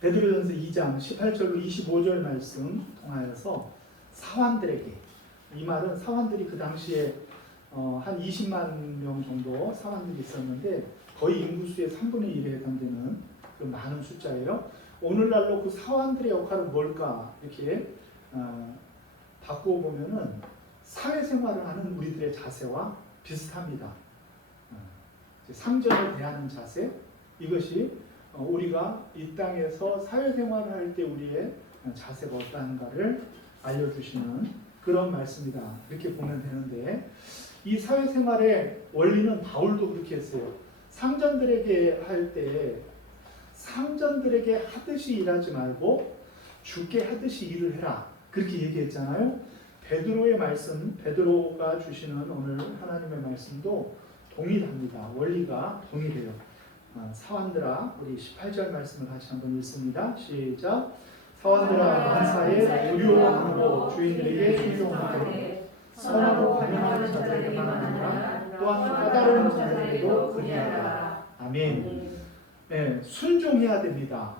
베드로전서 2장 18절로 25절 말씀 통하여서 사환들에게, 이 말은 사환들이 그 당시에 한 20만 명 정도 사환들이 있었는데 거의 인구수의 3분의 1에 해당되는 그 많은 숫자예요. 오늘날로 그 사환들의 역할은 뭘까 이렇게 바꾸어 보면은 사회생활을 하는 우리들의 자세와 비슷합니다. 상전을 대하는 자세, 이것이 우리가 이 땅에서 사회생활을 할 때 우리의 자세가 어떠한가를 알려주시는 그런 말씀이다, 이렇게 보면 되는데, 이 사회생활의 원리는 바울도 그렇게 했어요. 상전들에게 할 때 상전들에게 하듯이 일하지 말고 주께 하듯이 일을 해라, 그렇게 얘기했잖아요. 베드로의 말씀, 베드로가 주시는 오늘 하나님의 말씀도 동일합니다. 원리가 동일해요. 사환들아, 우리 18절 말씀을 같이 한번 읽습니다. 시작. 사환들아, 만사에 두려워함으로 주인들에게 순종하되 선하고 관용하는 자들에게만 아니라 또한 까다로운 자들에게도 그리하라. 아멘. 네, 순종해야 됩니다.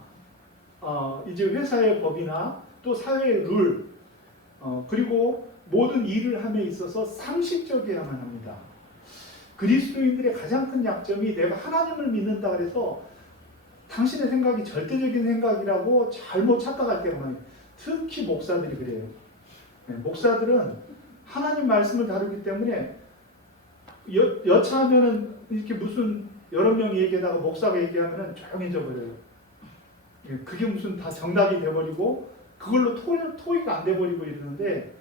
이제 회사의 법이나 또 사회의 룰, 그리고 모든 일을 함에 있어서 상식적이어야만 합니다. 그리스도인들의 가장 큰 약점이 내가 하나님을 믿는다 그래서 당신의 생각이 절대적인 생각이라고 잘못 착각할 때가 많아요. 특히 목사들이 그래요. 네, 목사들은 하나님 말씀을 다루기 때문에 여차하면은 이렇게 무슨 여러 명이 얘기하다가 목사가 얘기하면은 조용해져 버려요. 그게 무슨 다 정답이 돼버리고 그걸로 토의가 안 돼버리고 이러는데,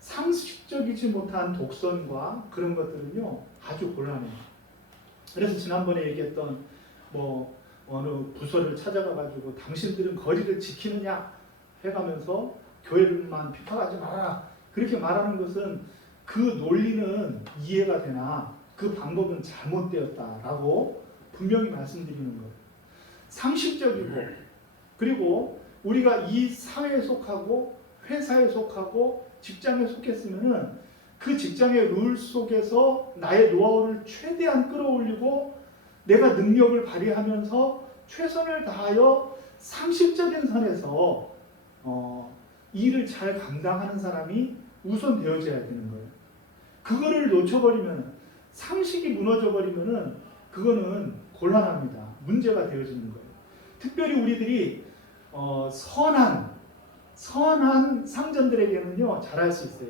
상식적이지 못한 독선과 그런 것들은요 아주 곤란해요. 그래서 지난번에 얘기했던 어느 부서를 찾아가 가지고 당신들은 거리를 지키느냐 해가면서 교회를만 비판하지 말아라, 그렇게 말하는 것은 그 논리는 이해가 되나 그 방법은 잘못되었다라고 분명히 말씀드리는 거예요. 상식적이고, 그리고 우리가 이 사회에 속하고 회사에 속하고 직장에 속했으면은 그 직장의 룰 속에서 나의 노하우를 최대한 끌어올리고 내가 능력을 발휘하면서 최선을 다하여 상식적인 선에서 일을 잘 감당하는 사람이 우선 되어져야 되는 거예요. 그거를 놓쳐버리면, 상식이 무너져버리면은 그거는 곤란합니다. 문제가 되어지는 거예요. 특별히 우리들이 선한 상전들에게는요 잘할 수 있어요.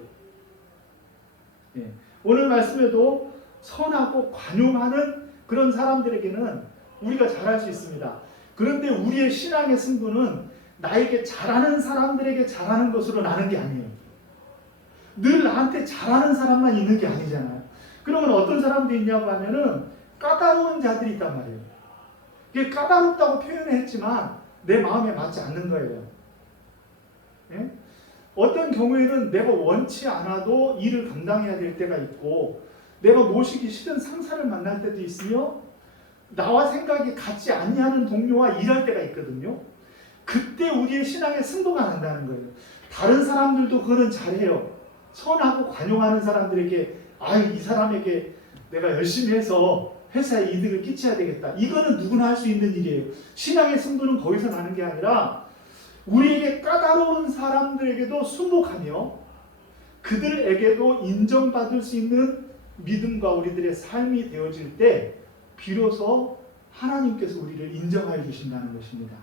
예. 오늘 말씀에도 선하고 관용하는 그런 사람들에게는 우리가 잘할 수 있습니다. 그런데 우리의 신앙의 승부는 나에게 잘하는 사람들에게 잘하는 것으로 나는 게 아니에요. 늘 나한테 잘하는 사람만 있는 게 아니잖아요. 그러면 어떤 사람들이 있냐고 하면은 까다로운 자들이 있단 말이에요. 이게 까다롭다고 표현을 했지만 내 마음에 맞지 않는 거예요. 예? 어떤 경우에는 내가 원치 않아도 일을 감당해야 될 때가 있고, 내가 모시기 싫은 상사를 만날 때도 있으며, 나와 생각이 같지 아니하는 동료와 일할 때가 있거든요. 그때 우리의 신앙의 승부가 난다는 거예요. 다른 사람들도 그거는 잘해요. 선하고 관용하는 사람들에게 이 사람에게 내가 열심히 해서 회사에 이득을 끼쳐야 되겠다, 이거는 누구나 할 수 있는 일이에요. 신앙의 승부는 거기서 나는 게 아니라 우리에게 까다로운 사람들에게도 순복하며 그들에게도 인정받을 수 있는 믿음과 우리들의 삶이 되어질 때 비로소 하나님께서 우리를 인정하여 주신다는 것입니다.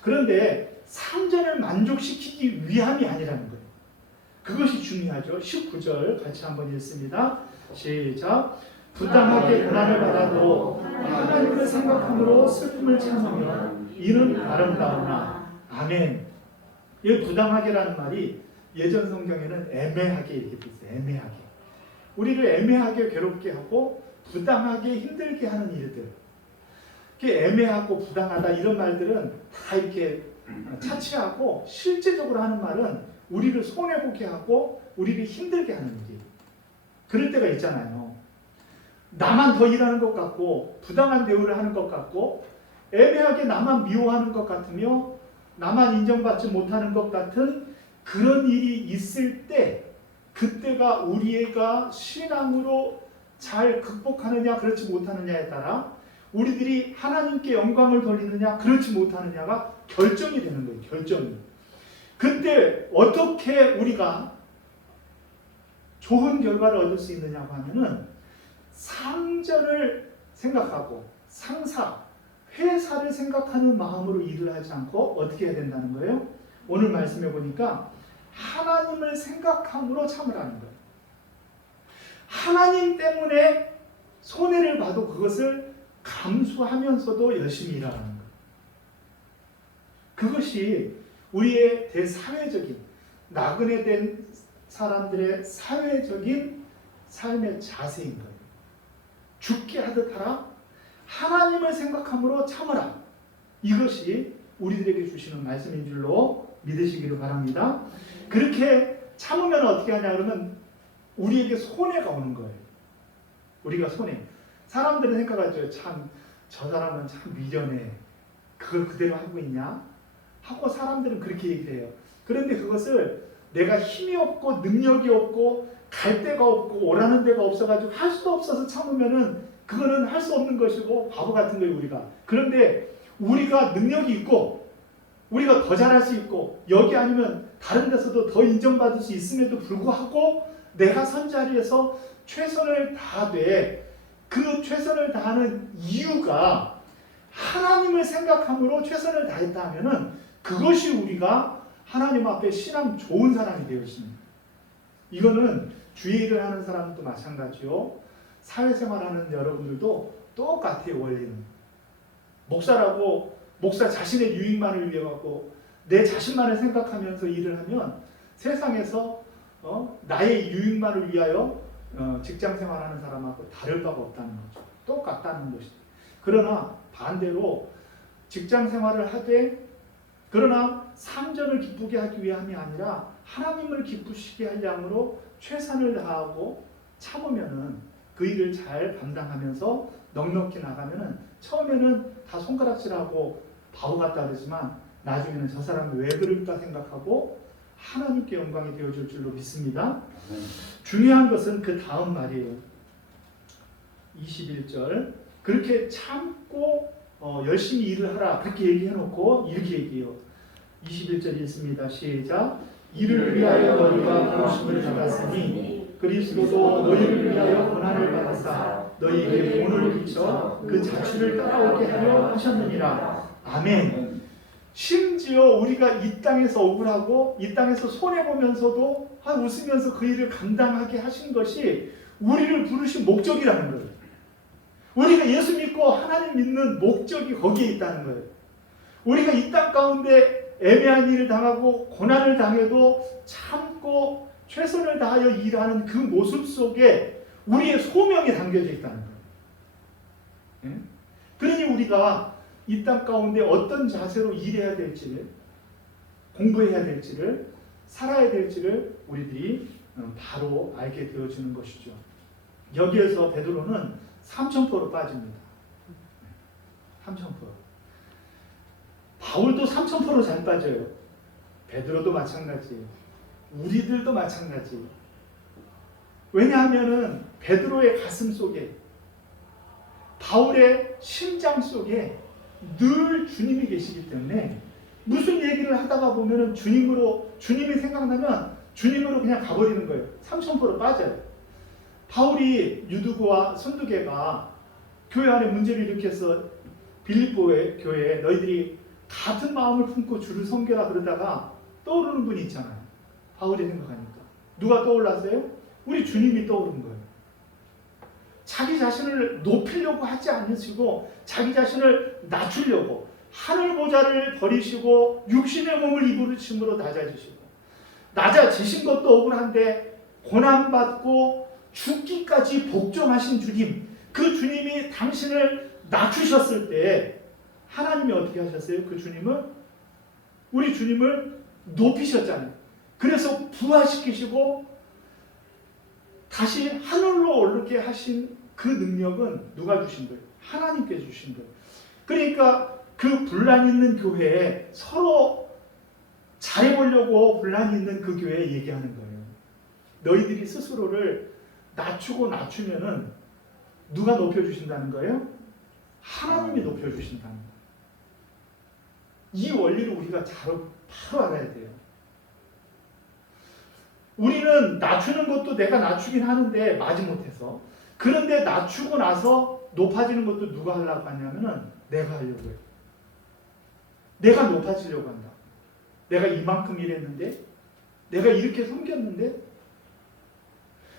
그런데 상전을 만족시키기 위함이 아니라는 거예요. 그것이 중요하죠. 19절 같이 한번 읽습니다. 시작. 부당하게 고난을 받아도 하나님을 생각함으로 슬픔을 참으면 이는 아름다우나. 아멘. 이 부당하게라는 말이 예전 성경에는 애매하게 이렇게 돼 있어요. 애매하게. 우리를 애매하게 괴롭게 하고 부당하게 힘들게 하는 일들. 이렇게 애매하고 부당하다 이런 말들은 다 이렇게 차치하고 실제적으로 하는 말은 우리를 손해보게 하고 우리를 힘들게 하는 일이에요. 그럴 때가 있잖아요. 나만 더 일하는 것 같고 부당한 대우를 하는 것 같고 애매하게 나만 미워하는 것 같으며 나만 인정받지 못하는 것 같은 그런 일이 있을 때, 그때가 우리가 신앙으로 잘 극복하느냐 그렇지 못하느냐에 따라 우리들이 하나님께 영광을 돌리느냐 그렇지 못하느냐가 결정이 되는 거예요. 결정이. 그때 어떻게 우리가 좋은 결과를 얻을 수 있느냐고 하면은 상전을 생각하고 상사, 회사를 생각하는 마음으로 일을 하지 않고 어떻게 해야 된다는 거예요? 오늘 말씀해 보니까 하나님을 생각함으로 참으라는 거예요. 하나님 때문에 손해를 봐도 그것을 감수하면서도 열심히 일하는 거예요. 그것이 우리의 대사회적인 나그네 된 사람들의 사회적인 삶의 자세인 거예요. 죽게 하듯 하라. 하나님을 생각함으로 참으라. 이것이 우리들에게 주시는 말씀인 줄로 믿으시기를 바랍니다. 그렇게 참으면 어떻게 하냐 그러면 우리에게 손해가 오는 거예요. 우리가 손해. 사람들은 생각하죠. 참 저 사람은 참 미련해. 그걸 그대로 하고 있냐? 하고 사람들은 그렇게 얘기를 해요. 그런데 그것을 내가 힘이 없고 능력이 없고 갈 데가 없고 오라는 데가 없어가지고 할 수 없어서 참으면은 그거는 할 수 없는 것이고 바보 같은 거예요 우리가. 그런데 우리가 능력이 있고 우리가 더 잘할 수 있고 여기 아니면 다른 데서도 더 인정받을 수 있음에도 불구하고 내가 선 자리에서 최선을 다하되 그 최선을 다하는 이유가 하나님을 생각함으로 최선을 다했다 하면은 그것이 우리가 하나님 앞에 신앙 좋은 사람이 되었습니다. 이거는 주의 일을 하는 사람도 마찬가지요. 사회생활하는 여러분들도 똑같아요. 원리는. 목사라고 목사 자신의 유익만을 위해 갖고 내 자신만을 생각하면서 일을 하면 세상에서 나의 유익만을 위하여 직장생활하는 사람하고 다를 바가 없다는 거죠. 똑같다는 것이죠. 그러나 반대로 직장생활을 하되 그러나 상전을 기쁘게 하기 위함이 아니라 하나님을 기쁘시게 할 양으로 최선을 다하고 참으면은 그 일을 잘 감당하면서 넉넉히 나가면은 처음에는 다 손가락질하고 바보 같다 그러지만 나중에는 저 사람이 왜 그럴까 생각하고 하나님께 영광이 되어줄 줄로 믿습니다. 중요한 것은 그 다음 말이에요. 21절 그렇게 참고 열심히 일을 하라 그렇게 얘기해놓고 이렇게 얘기해요. 21절 읽습니다. 시작. 이를 위하여 너희가 부르심을 받았으니 그리스도도 너희를 위하여 고난을 받았사 너희에게 본을 비춰 그 자취를 따라오게 하려 하셨느니라. 아멘. 심지어 우리가 이 땅에서 억울하고 이 땅에서 손해보면서도 웃으면서 그 일을 감당하게 하신 것이 우리를 부르신 목적이라는 거예요. 우리가 예수 믿고 하나님 믿는 목적이 거기에 있다는 거예요. 우리가 이 땅 가운데 애매한 일을 당하고 고난을 당해도 참고 최선을 다하여 일하는 그 모습 속에 우리의 소명이 담겨져 있다는 거예요. 예? 그러니 우리가 이 땅 가운데 어떤 자세로 일해야 될지를 공부해야 될지를 살아야 될지를 우리들이 바로 알게 되어지는 것이죠. 여기에서 베드로는 삼천포로 빠집니다. 삼천포. 바울도 삼천포로 잘 빠져요. 베드로도 마찬가지예요. 우리들도 마찬가지예요. 왜냐하면은 베드로의 가슴 속에 바울의 심장 속에 늘 주님이 계시기 때문에 무슨 얘기를 하다가 보면은 주님이 생각나면 주님으로 그냥 가버리는 거예요. 삼천포로 빠져요. 바울이 유두고와 순두계가 교회 안에 문제를 일으켜서 빌립보의 교회에 너희들이 같은 마음을 품고 주를 섬겨라 그러다가 떠오르는 분이 있잖아요. 바울이 생각하니까. 누가 떠올랐어요? 우리 주님이 떠오른 거예요. 자기 자신을 높이려고 하지 않으시고 자기 자신을 낮추려고 하늘 보좌를 버리시고 육신의 몸을 입으심으로 낮아지시고 낮아지신 것도 억울한데 고난받고 죽기까지 복종하신 주님, 그 주님이 당신을 낮추셨을 때 하나님이 어떻게 하셨어요? 그 주님을 우리 주님을 높이셨잖아요. 그래서 부활시키시고 다시 하늘로 오르게 하신 그 능력은 누가 주신 거예요? 하나님께 주신 거예요. 그러니까 그 분란 있는 교회에 서로 잘해보려고 분란이 있는 그 교회에 얘기하는 거예요. 너희들이 스스로를 낮추고 낮추면은 누가 높여주신다는 거예요? 하나님이 높여주신다는 거예요. 이 원리를 우리가 바로 알아야 돼요. 우리는 낮추는 것도 내가 낮추긴 하는데 마지못해서, 그런데 낮추고 나서 높아지는 것도 누가 하려고 하냐면은 내가 하려고 해요. 내가 높아지려고 한다. 내가 이만큼 일했는데, 내가 이렇게 섬겼는데,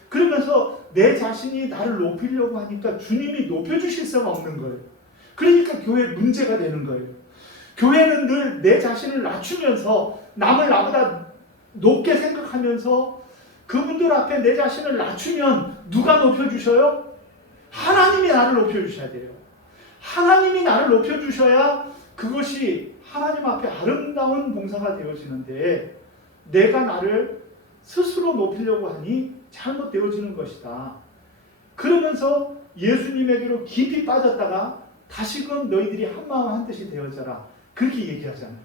그러면서 내 자신이 나를 높이려고 하니까 주님이 높여주실 수가 없는 거예요. 그러니까 교회 문제가 되는 거예요. 교회는 늘 내 자신을 낮추면서 남을 나보다 높게 생각하면서 그분들 앞에 내 자신을 낮추면 누가 높여주셔요? 하나님이 나를 높여주셔야 돼요. 하나님이 나를 높여주셔야 그것이 하나님 앞에 아름다운 봉사가 되어지는데, 내가 나를 스스로 높이려고 하니 잘못되어지는 것이다. 그러면서 예수님에게로 깊이 빠졌다가 다시금 너희들이 한마음 한뜻이 되어져라, 그렇게 얘기하잖아요.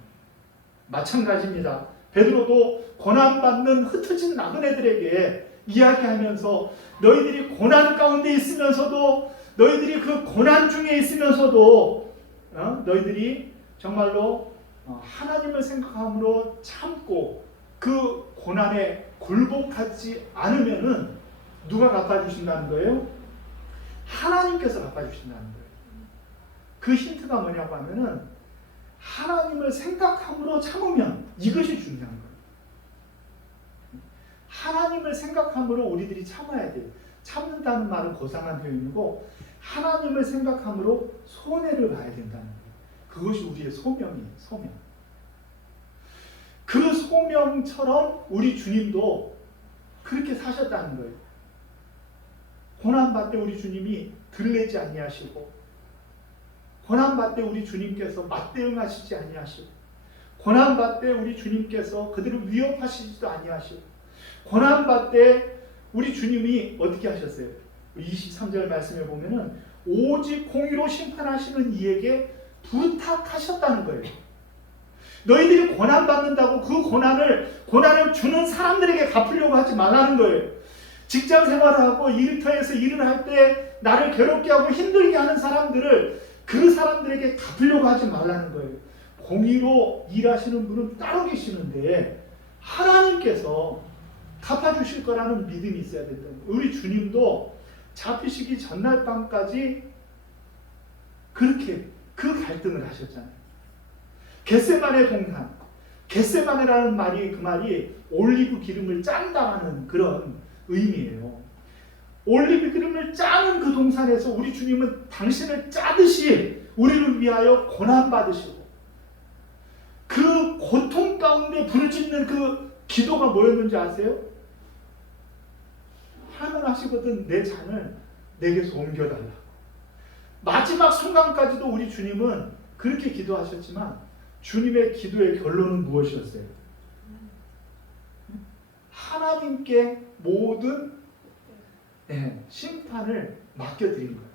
마찬가지입니다. 베드로도 고난받는 흩어진 나그네들에게 이야기하면서 너희들이 고난 가운데 있으면서도, 너희들이 그 고난 중에 있으면서도 너희들이 정말로 하나님을 생각함으로 참고 그 고난에 굴복하지 않으면은 누가 갚아주신다는 거예요? 하나님께서 갚아주신다는 거예요. 그 힌트가 뭐냐고 하면은 하나님을 생각함으로 참으면, 이것이 중요한 거예요. 하나님을 생각함으로 우리들이 참아야 돼요. 참는다는 말은 고상한 표현이고, 하나님을 생각함으로 손해를 봐야 된다는 거예요. 그것이 우리의 소명이에요. 소명. 그 소명처럼 우리 주님도 그렇게 사셨다는 거예요. 고난받을 때 우리 주님이 들레지 아니하시고, 고난받을 때 우리 주님께서 맞대응하시지 아니하시고, 고난받을 때 우리 주님께서 그들을 위협하시지도 아니하시고, 고난받을 때 우리 주님이 어떻게 하셨어요? 23절 말씀에 보면은 오직 공의로 심판하시는 이에게 부탁하셨다는 거예요. 너희들이 고난받는다고 그 고난을 주는 사람들에게 갚으려고 하지 말라는 거예요. 직장 생활을 하고 일터에서 일을 할 때 나를 괴롭게 하고 힘들게 하는 사람들을, 그 사람들에게 갚으려고 하지 말라는 거예요. 공의로 일하시는 분은 따로 계시는데 하나님께서 갚아주실 거라는 믿음이 있어야 된다는 거예요. 우리 주님도 잡히시기 전날 밤까지 그렇게 그 갈등을 하셨잖아요. 겟세마네 동산, 겟세마네라는 말이, 그 말이 올리브 기름을 짠다는 그런 의미예요. 올리브 기름을 짜는 그 동산에서 우리 주님은 당신을 짜듯이 우리를 위하여 고난받으시고, 그 고통 가운데 부르짖는 그 기도가 뭐였는지 아세요? 할만하시거든 내 잔을 내게서 옮겨달라. 마지막 순간까지도 우리 주님은 그렇게 기도하셨지만 주님의 기도의 결론은 무엇이었어요? 하나님께 모든 심판을 맡겨드린 거예요.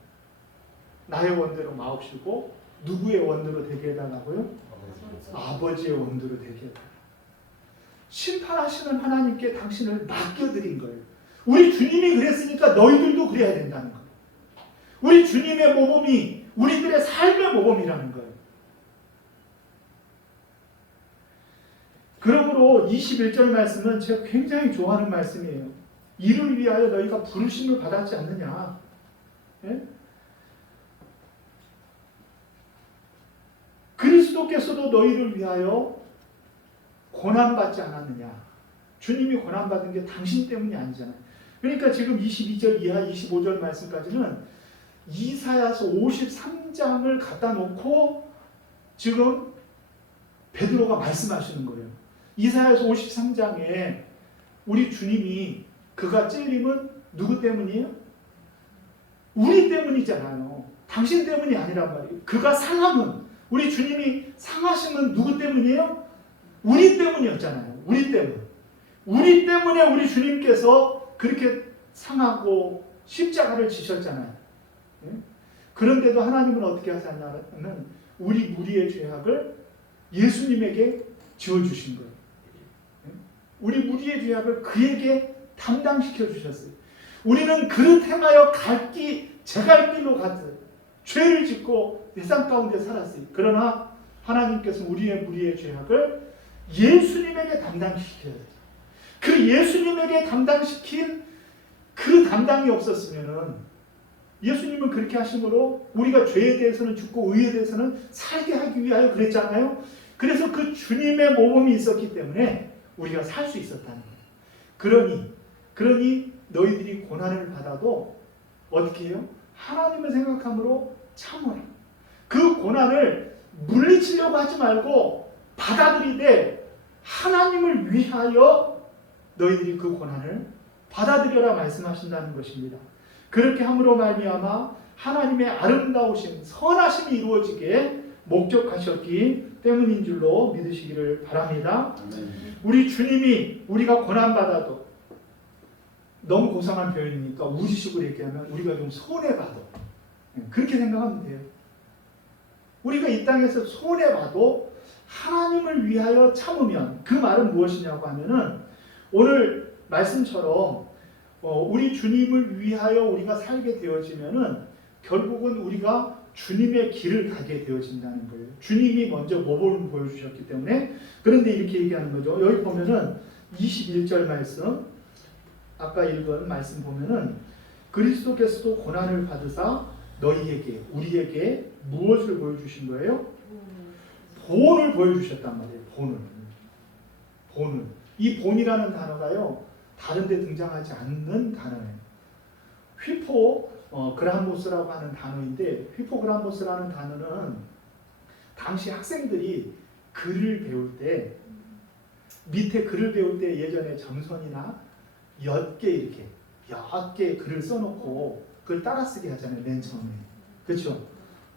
나의 원대로 마옵시고 누구의 원대로 되게 해달라고요? 아버지의 원대로 되게 해달라. 심판하시는 하나님께 당신을 맡겨드린 거예요. 우리 주님이 그랬으니까 너희들도 그래야 된다는 거예요. 우리 주님의 모범이 우리들의 삶의 모범이라는 거예요. 그러므로 21절 말씀은 제가 굉장히 좋아하는 말씀이에요. 이를 위하여 너희가 부르심을 받았지 않느냐. 예? 그리스도께서도 너희를 위하여 고난받지 않았느냐. 주님이 고난받은 게 당신 때문이 아니잖아요. 그러니까 지금 22절 이하 25절 말씀까지는 이사야서 53장을 갖다 놓고 지금 베드로가 말씀하시는 거예요. 이사야서 53장에 우리 주님이 그가 찔림은 누구 때문이에요? 우리 때문이잖아요. 당신 때문이 아니란 말이에요. 그가 상함은, 우리 주님이 상하심은 누구 때문이에요? 우리 때문이었잖아요. 우리 때문. 우리 때문에 우리 주님께서 그렇게 상하고 십자가를 지셨잖아요. 그런데도 하나님은 어떻게 하셨냐면 우리 무리의 죄악을 예수님에게 지어주신 거예요. 우리 무리의 죄악을 그에게 담당시켜 주셨어요. 우리는 그릇 행하여 제 갈 길로 갔어요. 죄를 짓고 세상 가운데 살았어요. 그러나 하나님께서 우리의 죄악을 예수님에게 담당시켜야 돼요. 그 예수님에게 담당시킨 그 담당이 없었으면은, 예수님은 그렇게 하심으로 우리가 죄에 대해서는 죽고 의에 대해서는 살게 하기 위하여 그랬잖아요. 그래서 그 주님의 모범이 있었기 때문에 우리가 살 수 있었다는 거예요. 그러니 너희들이 고난을 받아도 어떻게 해요? 하나님을 생각함으로 참으라. 그 고난을 물리치려고 하지 말고 받아들이되 하나님을 위하여 너희들이 그 고난을 받아들여라 말씀하신다는 것입니다. 그렇게 함으로 말미암아 하나님의 아름다우신 선하심이 이루어지게 목적하셨기 때문인 줄로 믿으시기를 바랍니다. 우리 주님이 우리가 고난받아도, 너무 고상한 표현이니까 우리식으로 얘기하면 우리가 좀 손해봐도, 그렇게 생각하면 돼요. 우리가 이 땅에서 손해봐도 하나님을 위하여 참으면, 그 말은 무엇이냐고 하면은 오늘 말씀처럼 우리 주님을 위하여 우리가 살게 되어지면은 결국은 우리가 주님의 길을 가게 되어진다는 거예요. 주님이 먼저 모범을 보여주셨기 때문에. 그런데 이렇게 얘기하는 거죠. 여기 보면은 21절 말씀, 아까 읽은 말씀 보면은 그리스도께서도 고난을 받으사 너희에게, 우리에게 무엇을 보여주신 거예요? 본을 보여주셨단 말이에요. 본을. 이 본이라는 단어가요, 다른 데 등장하지 않는 단어예요. 휘포그라모스라고 하는 단어인데, 휘포그라모스라는 단어는 당시 학생들이 글을 배울 때, 밑에 글을 배울 때 예전에 점선이나 옅게 글을 써놓고 그걸 따라쓰게 하잖아요. 맨 처음에. 그렇죠?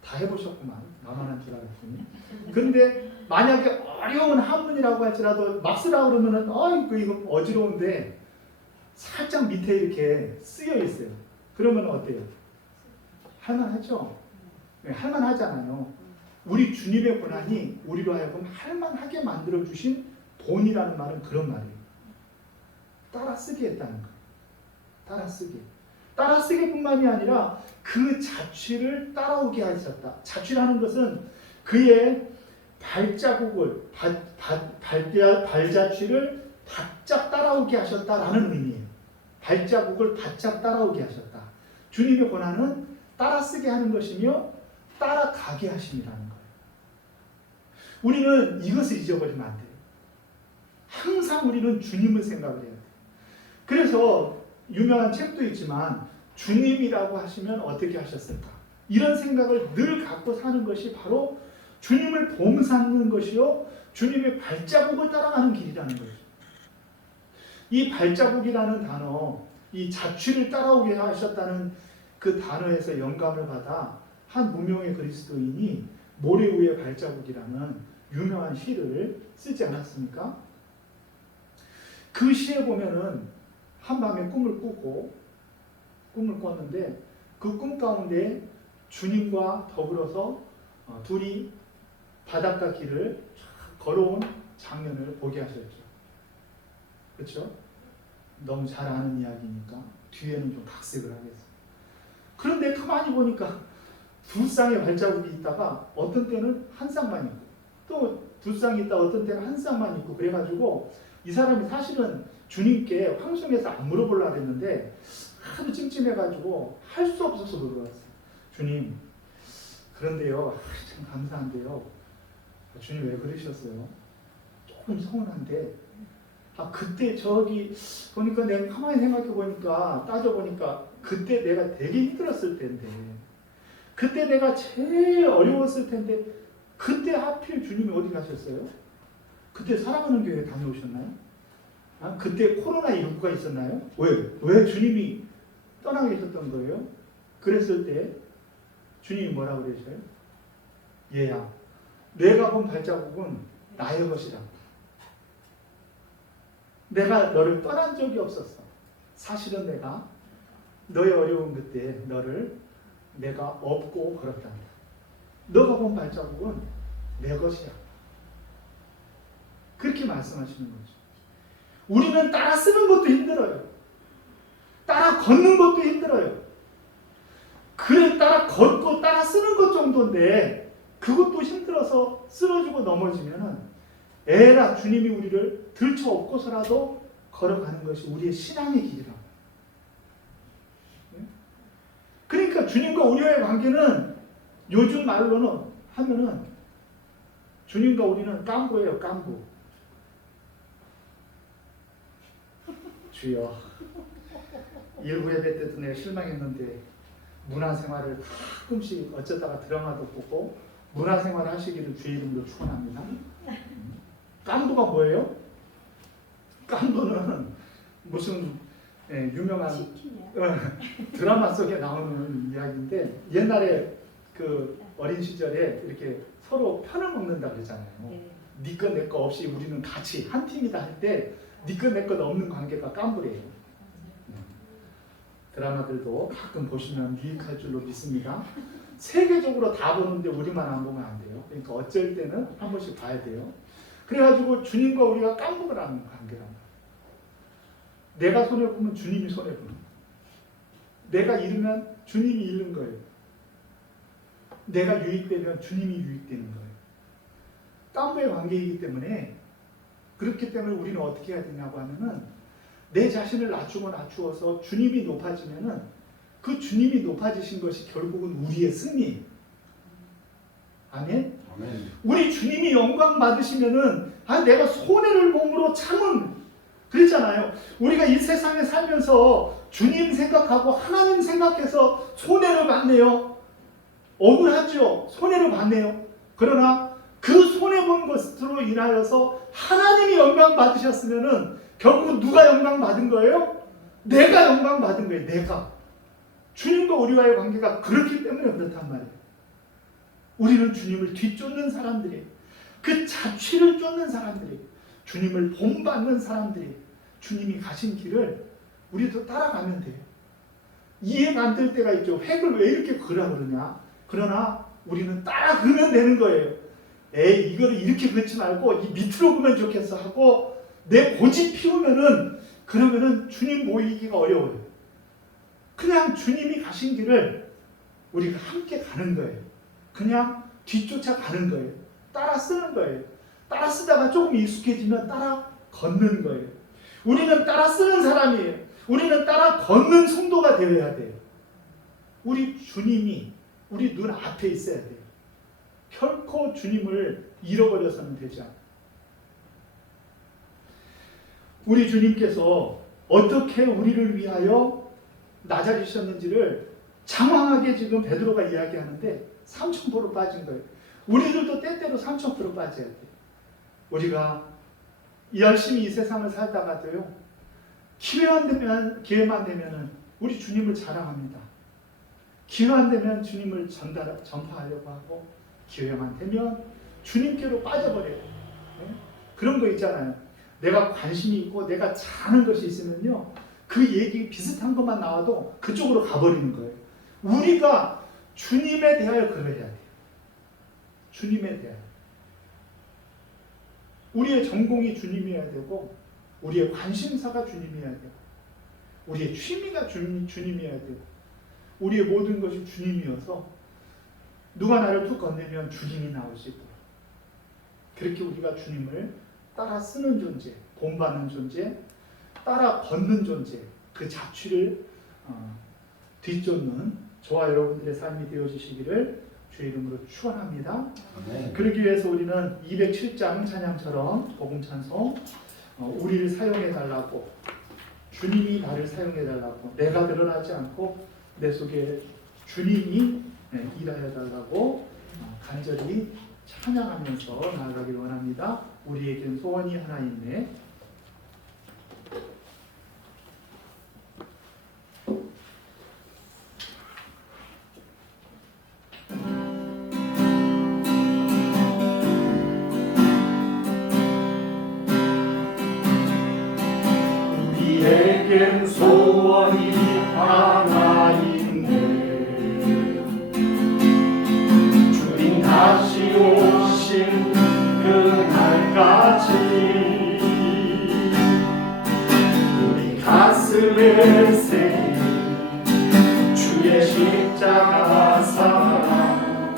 다 해보셨구만. 나만 한 줄 알았더니. 그런데 만약에 어려운 한문이라고 할지라도 막 쓰라고 그러면은 이거 어지러운데 살짝 밑에 이렇게 쓰여 있어요. 그러면 어때요? 할만하죠? 네, 할만하잖아요. 우리 주님의 고난이 우리로 하여금 할만하게 만들어주신 본이라는 말은 그런 말이에요. 따라쓰게 했다는 거예요. 따라쓰기뿐만이 아니라 그 자취를 따라오게 하셨다. 자취라는 것은 그의 발자국을, 발자취를 바짝 따라오게 하셨다라는 의미예요. 발자국을 바짝 따라오게 하셨다. 주님의 고난은 따라쓰게 하는 것이며 따라가게 하심이라는 거예요. 우리는 이것을 잊어버리면 안 돼요. 항상 우리는 주님을 생각을 해야 돼요. 그래서 유명한 책도 있지만 주님이라고 하시면 어떻게 하셨을까? 이런 생각을 늘 갖고 사는 것이 바로 주님을 봉사하는 것이요, 주님의 발자국을 따라가는 길이라는 거죠. 이 발자국이라는 단어, 이 자취를 따라오게 하셨다는 그 단어에서 영감을 받아 한 무명의 그리스도인이 모래 위의 발자국이라는 유명한 시를 쓰지 않았습니까? 그 시에 보면은 한밤에 꿈을 꿨는데 그 꿈 가운데 주님과 더불어서 둘이 바닷가 길을 걸어온 장면을 보게 하셨죠. 그렇죠? 너무 잘 아는 이야기니까 뒤에는 좀 각색을 하겠습니다. 그런데 가만히 보니까 두 쌍의 발자국이 있다가 어떤 때는 한 쌍만 있고 또 두 쌍이 있다 어떤 때는 한 쌍만 있고, 그래가지고 이 사람이 사실은 주님께 황송해서 안 물어보려고 했는데 하도 찜찜해가지고 할 수 없어서 물어봤어요. 주님, 그런데요, 참 감사한데요, 주님 왜 그러셨어요? 조금 서운한데 그때 저기 보니까 내가 가만히 생각해 보니까 따져보니까 그때 내가 되게 힘들었을 텐데, 그때 내가 제일 어려웠을 텐데 그때 하필 주님이 어디 가셨어요? 그때 사랑하는 교회 다녀오셨나요? 그때 코로나19가 있었나요? 왜 주님이 떠나 계셨던 거예요? 그랬을 때 주님이 뭐라고 그러셔요? 얘야, 내가 본 발자국은 나의 것이다. 내가 너를 떠난 적이 없었어. 사실은 내가 너의 어려운 그때 너를 내가 업고 걸었단다. 너가 본 발자국은 내 것이야. 그렇게 말씀하시는 거죠. 우리는 따라 쓰는 것도 힘들어요. 따라 걷는 것도 힘들어요. 그래, 따라 걷고 따라 쓰는 쓰는 것 정도인데 그것도 힘들어서 쓰러지고 넘어지면은 에라 주님이 우리를 들쳐 업고서라도 걸어가는 것이 우리의 신앙의 길이라고. 그러니까 주님과 우리와의 관계는 요즘 말로는 하면은 주님과 우리는 깐부예요, 깐부. 주여, 일부 예배 때도 내가 실망했는데 문화생활을 가끔씩 어쩌다가 드라마도 보고 문화생활 하시기를 주의 이름으로 축원합니다. 깐부가 뭐예요? 깐부는 무슨 유명한 드라마 속에 나오는 이야기인데 옛날에 그 어린 시절에 이렇게 서로 편을 먹는다 그러잖아요. 네 것 내 거 없이 우리는 같이 한 팀이다 할 때 네 것 내 것 없는 관계가 깐부래요. 드라마들도 가끔 보시면 유익할 줄로 믿습니다. 세계적으로 다 보는데 우리만 안 보면 안 돼요. 그러니까 어쩔 때는 한 번씩 봐야 돼요. 그래가지고 주님과 우리가 깐부를 하는 관계랍니다. 내가 손해보면 주님이 손해보는, 내가 잃으면 주님이 잃는 거예요. 내가 유익되면 주님이 유익되는 거예요. 깐부의 관계이기 때문에, 그렇기 때문에 우리는 어떻게 해야 되냐고 하면은 내 자신을 낮추어서 주님이 높아지면은 그 주님이 높아지신 것이 결국은 우리의 승리. 아멘? 아멘. 우리 주님이 영광 받으시면은 내가 손해를 몸으로 참은, 그랬잖아요. 우리가 이 세상에 살면서 주님 생각하고 하나님 생각해서 손해를 받네요. 억울하죠. 손해를 받네요. 그러나 그 손해본 것으로 인하여서 하나님이 영광 받으셨으면은 결국은 누가 영광 받은 거예요? 내가 영광 받은 거예요. 내가. 주님과 우리와의 관계가 그렇기 때문에 그렇단 말이에요. 우리는 주님을 뒤쫓는 사람들이, 그 자취를 쫓는 사람들이, 주님을 본받는 사람들이 주님이 가신 길을 우리도 따라가면 돼요. 이해가 안 될 때가 있죠. 획을 왜 이렇게 그으라 그러냐. 그러나 우리는 따라 그으면 되는 거예요. 에이, 이거를 이렇게 긋지 말고 이 밑으로 그으면 좋겠어 하고 내 고집 피우면은, 그러면은 주님 모이기가 어려워요. 그냥 주님이 가신 길을 우리가 함께 가는 거예요. 그냥 뒤쫓아 가는 거예요. 따라 쓰는 거예요. 따라 쓰다가 조금 익숙해지면 따라 걷는 거예요. 우리는 따라 쓰는 사람이에요. 우리는 따라 걷는 성도가 되어야 돼요. 우리 주님이 우리 눈 앞에 있어야 돼요. 결코 주님을 잃어버려서는 되지 않아요. 우리 주님께서 어떻게 우리를 위하여 낮아지셨는지를 장황하게 지금 베드로가 이야기하는데 3000% 빠진 거예요. 우리들도 때때로 3000% 빠져야 돼요. 우리가 열심히 이 세상을 살다가도요, 기회만 되면은 우리 주님을 자랑합니다. 기회만 되면 주님을 전파하려고 하고, 기회만 되면 주님께로 빠져버려요. 네? 그런 거 있잖아요. 내가 관심이 있고 내가 잘하는 것이 있으면요, 그 얘기 비슷한 것만 나와도 그쪽으로 가버리는 거예요. 우리가 주님에 대하여 그러해야 돼요. 주님에 대하여. 우리의 전공이 주님이어야 되고, 우리의 관심사가 주님이어야 되고, 우리의 취미가 주님이어야 되고, 우리의 모든 것이 주님이어서 누가 나를 툭 건네면 주님이 나올 수 있도록, 그렇게 우리가 주님을 따라 쓰는 존재, 본받는 존재, 따라 걷는 존재, 그 자취를 뒤쫓는 저와 여러분들의 삶이 되어주시기를 주의 이름으로 축원합니다. 그러기 위해서 우리는 207장 찬양처럼 복음 찬송, 우리를 사용해 달라고, 주님이 나를 사용해 달라고, 내가 드러나지 않고 내 속에 주님이 일하여 달라고 간절히 찬양하면서 나아가기를 원합니다. 우리에겐 소원이 하나 있네. 우리에겐 소원이 하나 있네. 주님 다시 오신 그날까지 우리 가슴에 새긴 주의 십자가 사랑,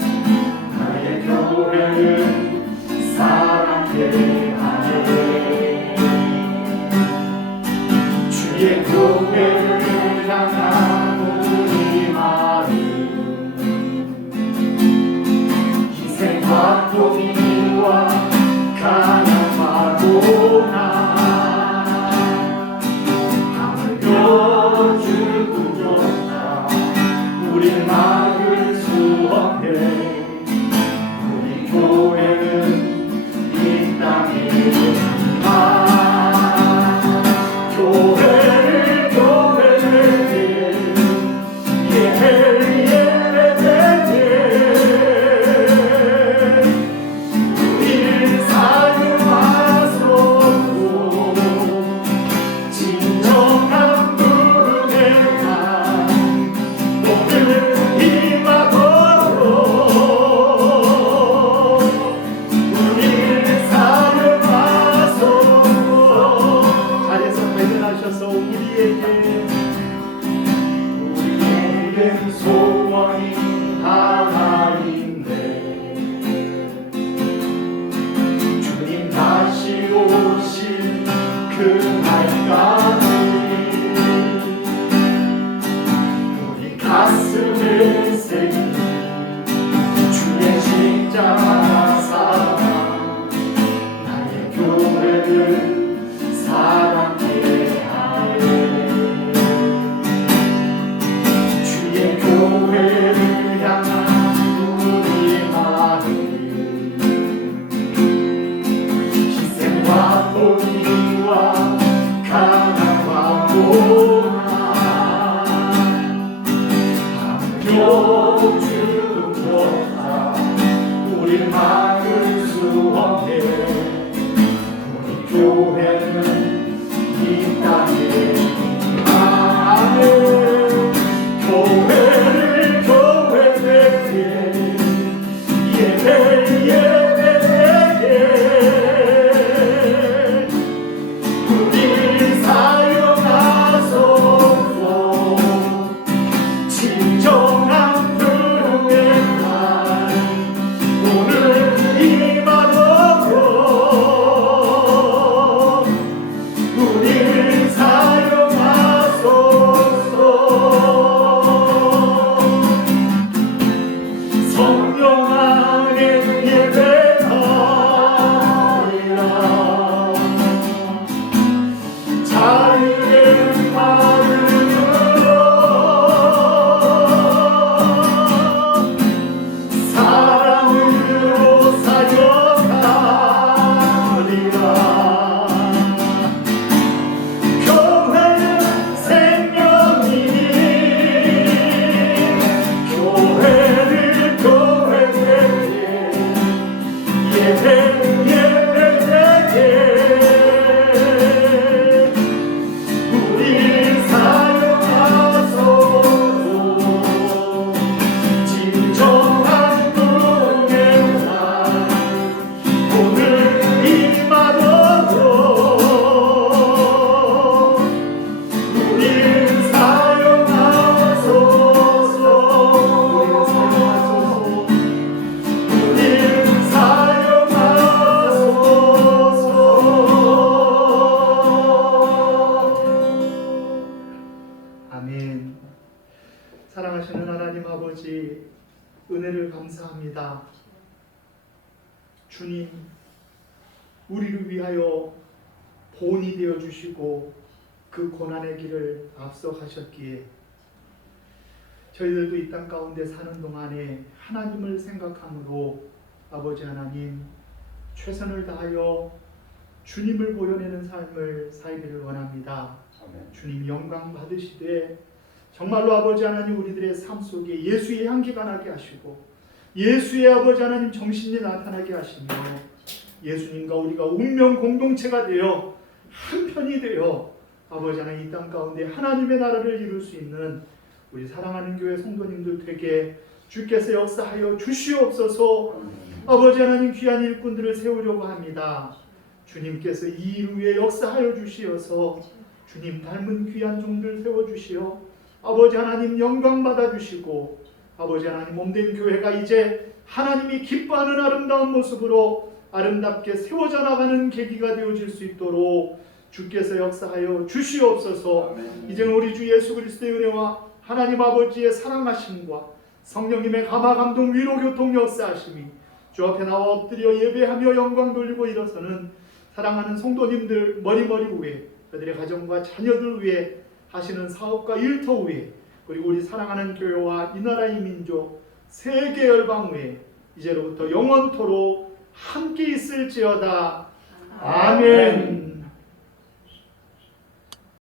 그날까지 우리 가슴을 새긴 주의 십자가 사랑 나의 교회를 사랑해 하네 주의 교회를 향한 우리 마음 희생과 포기와 가난과 고난 아무 요즘보다 우릴 막을 수 없네 우리 교회는 이 땅에 아멘 교회를 교회되게 예배 예배되게 우리 사용하소서 진정한 부흥의 날 오늘 임하도록 우리 사용하소서 성령 안에 예배하리라 자유의 마음으로 사랑으로 사역하리라 교회는 생명이니 교회를 교회되게 예배 예배되게 우리 사용하소서 진정한 부흥의 날 오늘 임하도록 우리 사용하소서 우리 사용하소서 아멘. 사랑하시는 하나님 아버지, 은혜를 감사합니다. 주님, 우리를 위하여 본이 되어 주시고 그 고난의 길을 앞서 가셨기에 저희들도 이 땅 가운데 사는 동안에 하나님을 생각함으로 아버지 하나님 최선을 다하여 주님을 보여내는 삶을 살기를 원합니다. 주님 영광 받으시되 정말로 아버지 하나님 우리들의 삶 속에 예수의 향기가 나게 하시고 예수의 아버지 하나님 정신이 나타나게 하시며 예수님과 우리가 운명 공동체가 되어 한편이 되어 아버지 하나님 이 땅 가운데 하나님의 나라를 이룰 수 있는 우리 사랑하는 교회 성도님들 되게 주께서 역사하여 주시옵소서. 아버지 하나님 귀한 일꾼들을 세우려고 합니다. 주님께서 이 일 위에 역사하여 주시어서 주님 닮은 귀한 종들 세워주시어 아버지 하나님 영광 받아주시고 아버지 하나님 몸된 교회가 이제 하나님이 기뻐하는 아름다운 모습으로 아름답게 세워져 나가는 계기가 되어질 수 있도록 주께서 역사하여 주시옵소서. 이제는 우리 주 예수 그리스도의 은혜와 하나님 아버지의 사랑하심과 성령님의 감화 감동 위로 교통 역사하심이 주 앞에 나와 엎드려 예배하며 영광 돌리고 일어서는 사랑하는 성도님들 머리머리 위에 그들의 가정과 자녀들 위해 하시는 사업과 일터 위에 그리고 우리 사랑하는 교회와 이 나라의 민족 세계 열방 위에 이제로부터 영원토록 함께 있을지어다. 아멘.